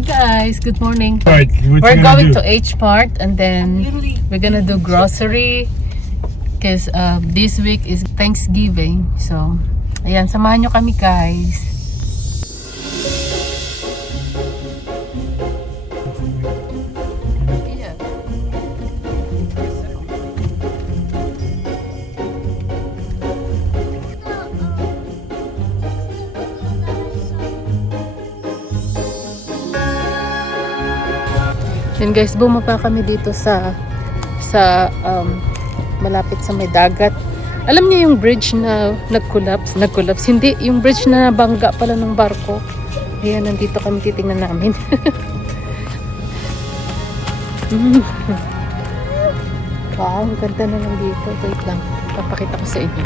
Hi guys, good morning. Alright, what We're you gonna going do? to H Part and then we're gonna do grocery because this week is Thanksgiving. So, ayan, samahan nyo kami guys. Yeah. Yan guys, bumaba kami dito sa malapit sa may dagat. Alam niyo yung bridge na nag-collapse? Hindi, yung bridge na nabangga pala ng barko. Ayan, nandito kami, titingnan namin. Wow, ang ganda naman dito. Wait lang, papakita ko sa inyo.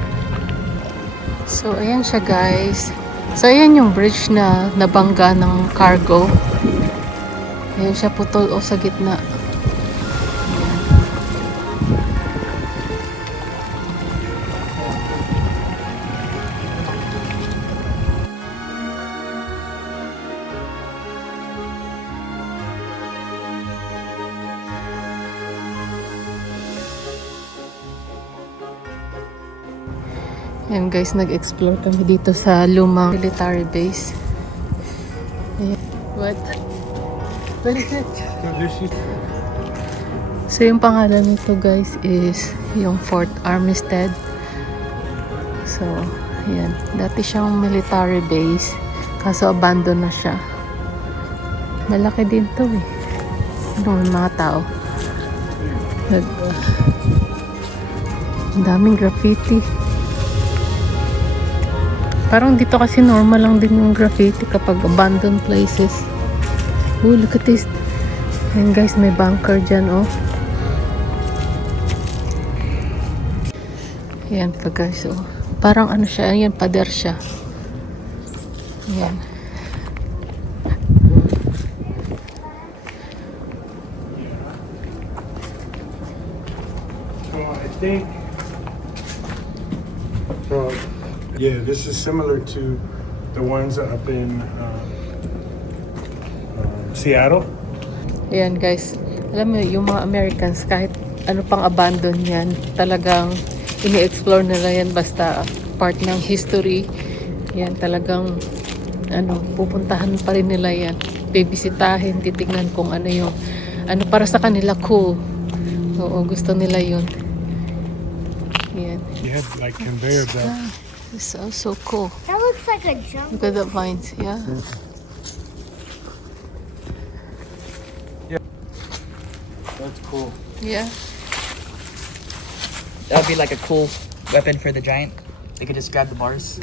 So, ayan siya guys. So, ayan yung bridge na nabangga ng cargo. Ayan siya, putol o sa gitna. Ayan guys, nag-explore kami dito sa lumang military base. Ayan. What? What is it? So yung pangalan nito guys is yung Fort Armistead. So, ayan. Dati siyang military base. Kaso abandon na siya. Malaki din to eh. Ano yung mga tao? Ang daming graffiti. Parang dito kasi normal lang din yung graffiti kapag abandoned places. Oh, look at this. Ayan guys, may bunker dyan, oh. Ayan pa guys, oh. Parang ano siya, ayan, pader siya. Ayan. So I think so. Yeah, this is similar to the ones up in Seattle. Ayan guys, alam mo yung mga Americans kahit ano pang abandon yan, talagang ini-explore nila yan basta part ng history. Yan talagang ano, pupuntahan pa rin nila yan. Bibisitahin, titignan kung ano yung ano para sa kanila cool. Oo, gusto nila yun. Yan. You had like conveyor belt. It's so cool. That looks like a jungle. Look at the vines, yeah. That's cool. Yeah. That would be like a cool weapon for the giant. They could just grab the bars.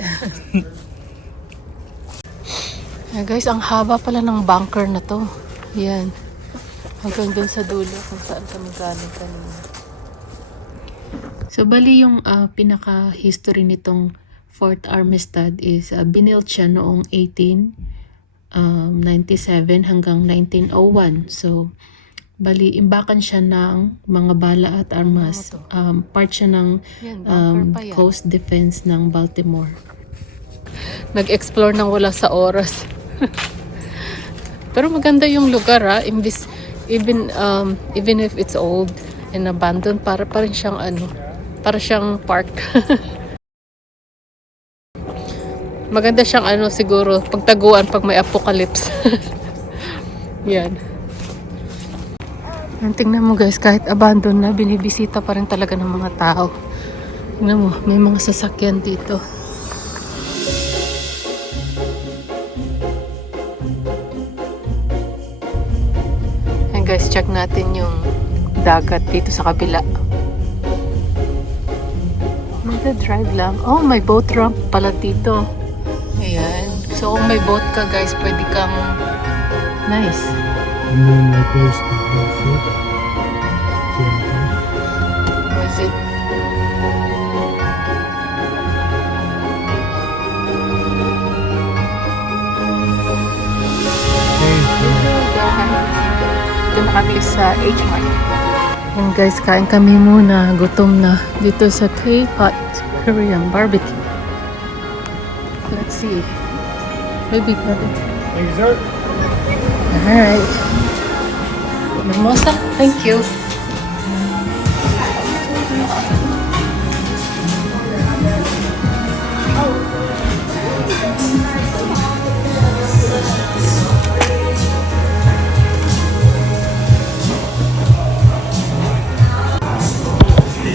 Yeah, guys, ang haba pala ng bunker na to. Yan. Hanggang dun sa dulo kung saan kami galing kanina. So, bali yung pinaka-history nitong Fort Armistead is binilt siya noong 1897 hanggang 1901. So, bali, imbakan siya ng mga bala at armas. Part siya ng coast defense ng Baltimore. Nag-explore nang wala sa oras. Pero maganda yung lugar even if it's old and abandoned, para pa rin siyang ano, para siyang park. Maganda siyang ano siguro pagtaguan pag may apocalypse. Yan. Tingnan mo guys, kahit abandoned na, binibisita pa rin talaga ng mga tao. Tingnan mo, may mga sasakyan dito. Ayan guys, check natin yung dagat dito sa kabila. Magda-drive lang. Oh, may boat ramp pala dito. Ayan. So, kung may boat ka guys, pwede kang nice. And then like this, the foot. Was it? Ito na kami sa H-Mart. And guys, kain kami muna. Gutom na. Dito sa K-Pot Korean Barbecue. Let's see. Maybe barbecue. Thank you, sir. Alright. Mimosa, thank you.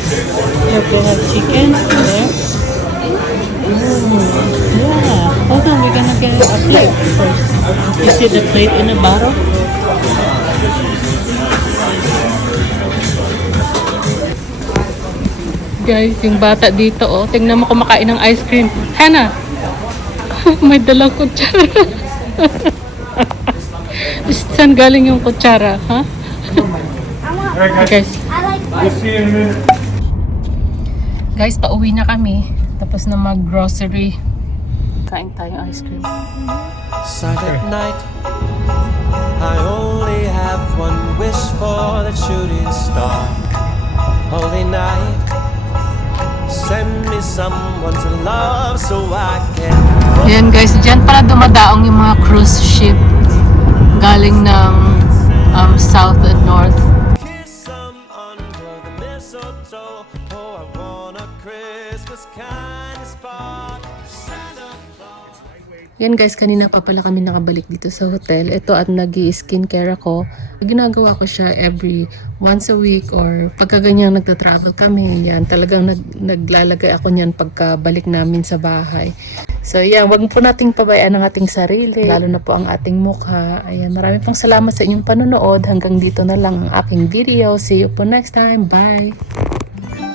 We have chicken there. Yeah. Hold on, we're gonna get a plate first. You see the plate in the bottom? Guys, yung bata dito, oh. Tingnan mo kumakain ng ice cream. Hannah! May dalang kutsara. Saan galing yung kutsara, ha? All right, Okay, guys. guys. We'll see you in a minute. Guys, pauwi na kami. Tapos na mag-grocery. Kain tayo ice cream. Silent night, I only have one wish for the shooting star. Holy night, send me someone to love so I can. Ayan guys, dyan pala dumadaong yung mga cruise ship. Galing ng south and north. Kiss some under the mistletoe. Oh, I want a Christmas kind of spark. Santa Claus. Yan guys, kanina pa pala kami nakabalik dito sa hotel. Ito at nag-i-skincare ako. Ginagawa ko siya every once a week or pagka ganyang nagta-travel kami. Yan, talagang naglalagay ako niyan pagkabalik namin sa bahay. So yan, wag po nating pabayaan ang ating sarili, lalo na po ang ating mukha. Ayan, maraming pong salamat sa inyong panonood. Hanggang dito na lang ang aking video. See you po next time. Bye!